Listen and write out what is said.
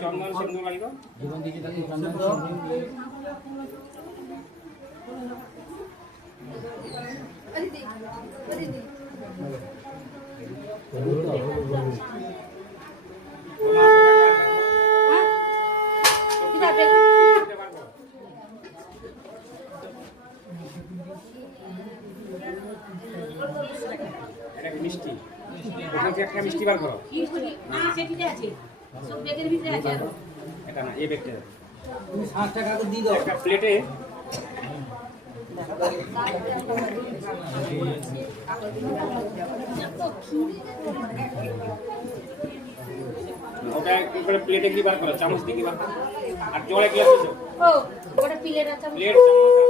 চন্দন সিন্দুর লাগিব জীবন দিকে তাকে চন্দন মিষ্টি ওখান থেকে একটা মিষ্টি বার করো এটা না এই ব্যাগটা তুমি 60 টাকা করে দিয়ে দাও একটা প্লেটে ওটা একবারে প্লেটে কি বার করো চামচ দিয়ে কি বার করো আর জলে গ্লাস দিও ও ওটা প্লেট আছে প্লেট চামচ